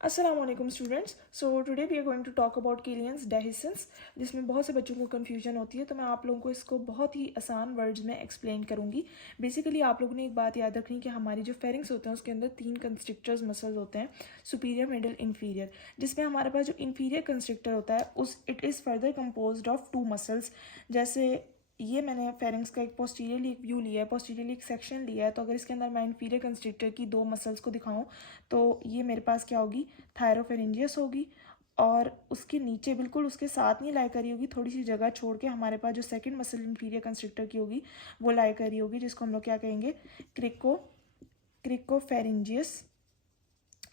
Assalamualaikum students. So today we are going to talk about Killian's dehiscence, जिसमें बहुत से बच्चों को कन्फ्यूजन होती है। तो मैं आप लोगों को इसको बहुत ही आसान वर्ड्स में एक्सप्लेन करूंगी। बेसिकली आप लोगों ने एक बात याद रखनी कि हमारी जो फेरिंग्स होते हैं उसके अंदर 3 कंस्ट्रिक्टर्स मसल्स होते हैं, सुपीरियर, मिडल, इंफीरियर। जिसमें हमारे पास जो इंफीरियर कंस्ट्रिक्टर होता है उस it is further composed of 2 muscles. जैसे ये मैंने फेरिंग्स का एक पोस्टीरियरली एक व्यू लिया है, पोस्टीरियरली एक सेक्शन लिया है। तो अगर इसके अंदर मैं इंफीरियर कंस्ट्रिक्टर की 2 मसल्स को दिखाऊं तो ये मेरे पास क्या होगी, थायरोफेरेंजियस होगी। और उसके नीचे बिल्कुल उसके साथ नहीं लाई करी होगी, थोड़ी सी जगह छोड़ के हमारे पास जो सेकंड मसल इंफीरियर कंस्ट्रिक्टर की होगी वो लाई करी होगी, जिसको हम लोग क्या कहेंगे, क्रिकोफेरेंजियस।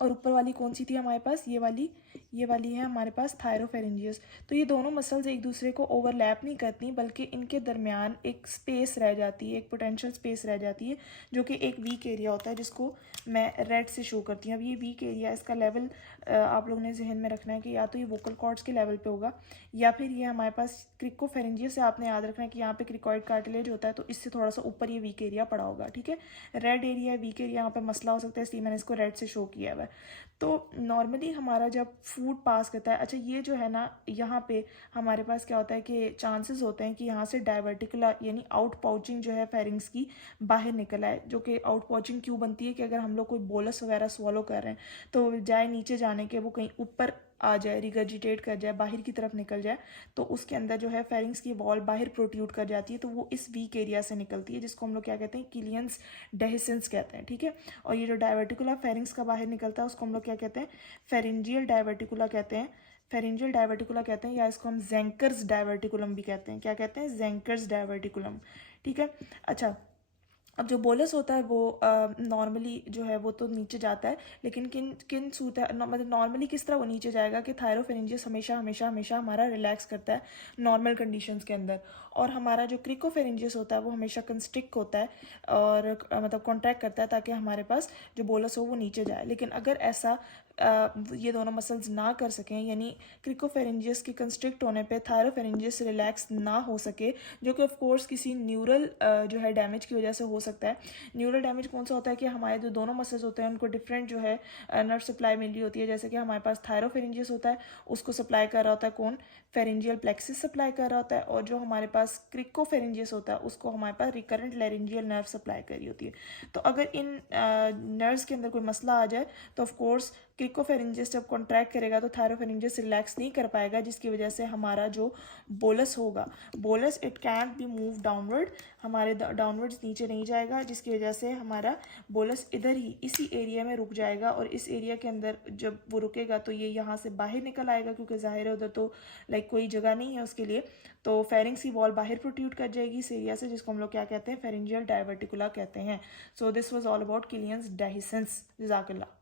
और ऊपर वाली कौन सी थी हमारे पास, ये वाली है हमारे पास थायरोफेरेंजियस। तो ये दोनों मसल्स एक दूसरे को ओवरलैप नहीं करती, बल्कि इनके दरमियान एक स्पेस रह जाती है, एक पोटेंशियल स्पेस रह जाती है, जो कि एक वीक एरिया होता है, जिसको मैं रेड से शो करती हूँ। अब ये वीक एरिया, इसका लेवल आप लोगों ने जहन में रखना है कि या तो ये वोकल कॉर्ड्स के लेवल पे होगा, या फिर ये हमारे पास क्रिकोफेरेंजियस से आपने याद रखना है कि यहाँ पे क्रिकॉइड कार्टिलेज होता है, तो इससे थोड़ा सा ऊपर ये वीक एरिया पड़ा होगा। ठीक है, रेड एरिया, वीक एरिया, यहाँ पे मसला हो सकता है, इसलिए मैंने इसको रेड से शो किया हुआ है। तो नॉर्मली हमारा जब फूड पास करता है, अच्छा ये जो है ना, यहाँ पे हमारे पास क्या होता है कि चांसेस होते हैं कि यहाँ से डाइवर्टिकुला यानी आउट पाउचिंग जो है फेरिंग्स की बाहर निकल आए। जो कि आउट पाउचिंग क्यों बनती है कि अगर हम लोग कोई बोलस वगैरह स्वॉलो कर रहे हैं तो जाए नीचे जाने के वो कहीं ऊपर आ जाए, रिगर्जिटेट कर जाए, बाहर की तरफ निकल जाए, तो उसके अंदर जो है फेरिंग्स की वॉल बाहर प्रोट्यूट कर जाती है, तो वो इस वीक एरिया से निकलती है, जिसको हम लोग क्या कहते हैं, किलियंस डेहिसेंस कहते हैं। ठीक है, और ये जो डाइवर्टिकुला फेरिंग्स का बाहर निकलता है उसको हम लोग क्या कहते हैं, फेरिंजियल डाइवर्टिकुला कहते हैं। फेरिंजियल डाइवर्टिकुला कहते हैं, या इसको हम जेंकर्स डाइवर्टिकुलम भी कहते हैं। क्या कहते हैं, जेंकर्स डाइवर्टिकुलम। ठीक है, अच्छा अब जो बोलस होता है वो नॉर्मली जो है वो तो नीचे जाता है, लेकिन किन किन सूत है मतलब नॉर्मली किस तरह वो नीचे जाएगा कि थायरोफेरेंजियस हमेशा हमेशा हमेशा हमारा रिलैक्स करता है नॉर्मल कंडीशंस के अंदर, और हमारा जो क्रिकोफेरेंजियस होता है वो हमेशा कंस्ट्रिक्ट होता है और मतलब कॉन्ट्रैक्ट करता है ताकि हमारे पास जो बोलस हो वो नीचे जाए। लेकिन अगर ऐसा ये दोनों मसल्स ना कर सकें, यानी क्रिकोफेरेंजियस के कंस्ट्रिक्ट होने पे थायरोफेरेंजियस रिलैक्स ना हो सके, जो कि ऑफ कोर्स किसी न्यूरल जो है डैमेज की वजह से हो सकता है। न्यूरल डैमेज कौन सा होता है कि हमारे जो दोनों मसल्स होते हैं उनको डिफरेंट जो है नर्व सप्लाई मिल रही होती है। जैसे कि हमारे पास थायरोफेरेंजियस होता है, उसको सप्लाई कर रहा होता है कौन, फेरेंजियल प्लेक्सिस सप्लाई कर रहा होता है, और जो हमारे पास क्रिकोफेरेंजियस होता है उसको हमारे पास रिकरेंट लेरेंजियल नर्व सप्लाई कर रही होती है। तो अगर इन नर्व्स के अंदर कोई मसला आ जाए तो ऑफ कोर्स क्रिकोफेरेंजियस जब कॉन्ट्रैक्ट करेगा तो थायरोफेरेंजियस रिलैक्स नहीं कर पाएगा, जिसकी वजह से हमारा जो बोलस होगा, bolus it cantt B move downward, हमारे डाउनवर्ड्स नीचे नहीं जाएगा, जिसकी वजह से हमारा बोलस इधर ही इसी एरिया में रुक जाएगा। और इस एरिया के अंदर जब वो रुकेगा तो ये यहाँ से बाहर निकल आएगा, क्योंकि जाहिर है उधर तो लाइक कोई जगह नहीं है उसके लिए, तो फेरिंग्स की वॉल बाहर प्रोट्यूट कर जाएगी इस एरिया से, जिसको हम लोग क्या कहते हैं, फेरिंजियल डाइवर्टिकुला कहते हैं। So this was all about Killian's dehiscence. जज़ाकल्लाह।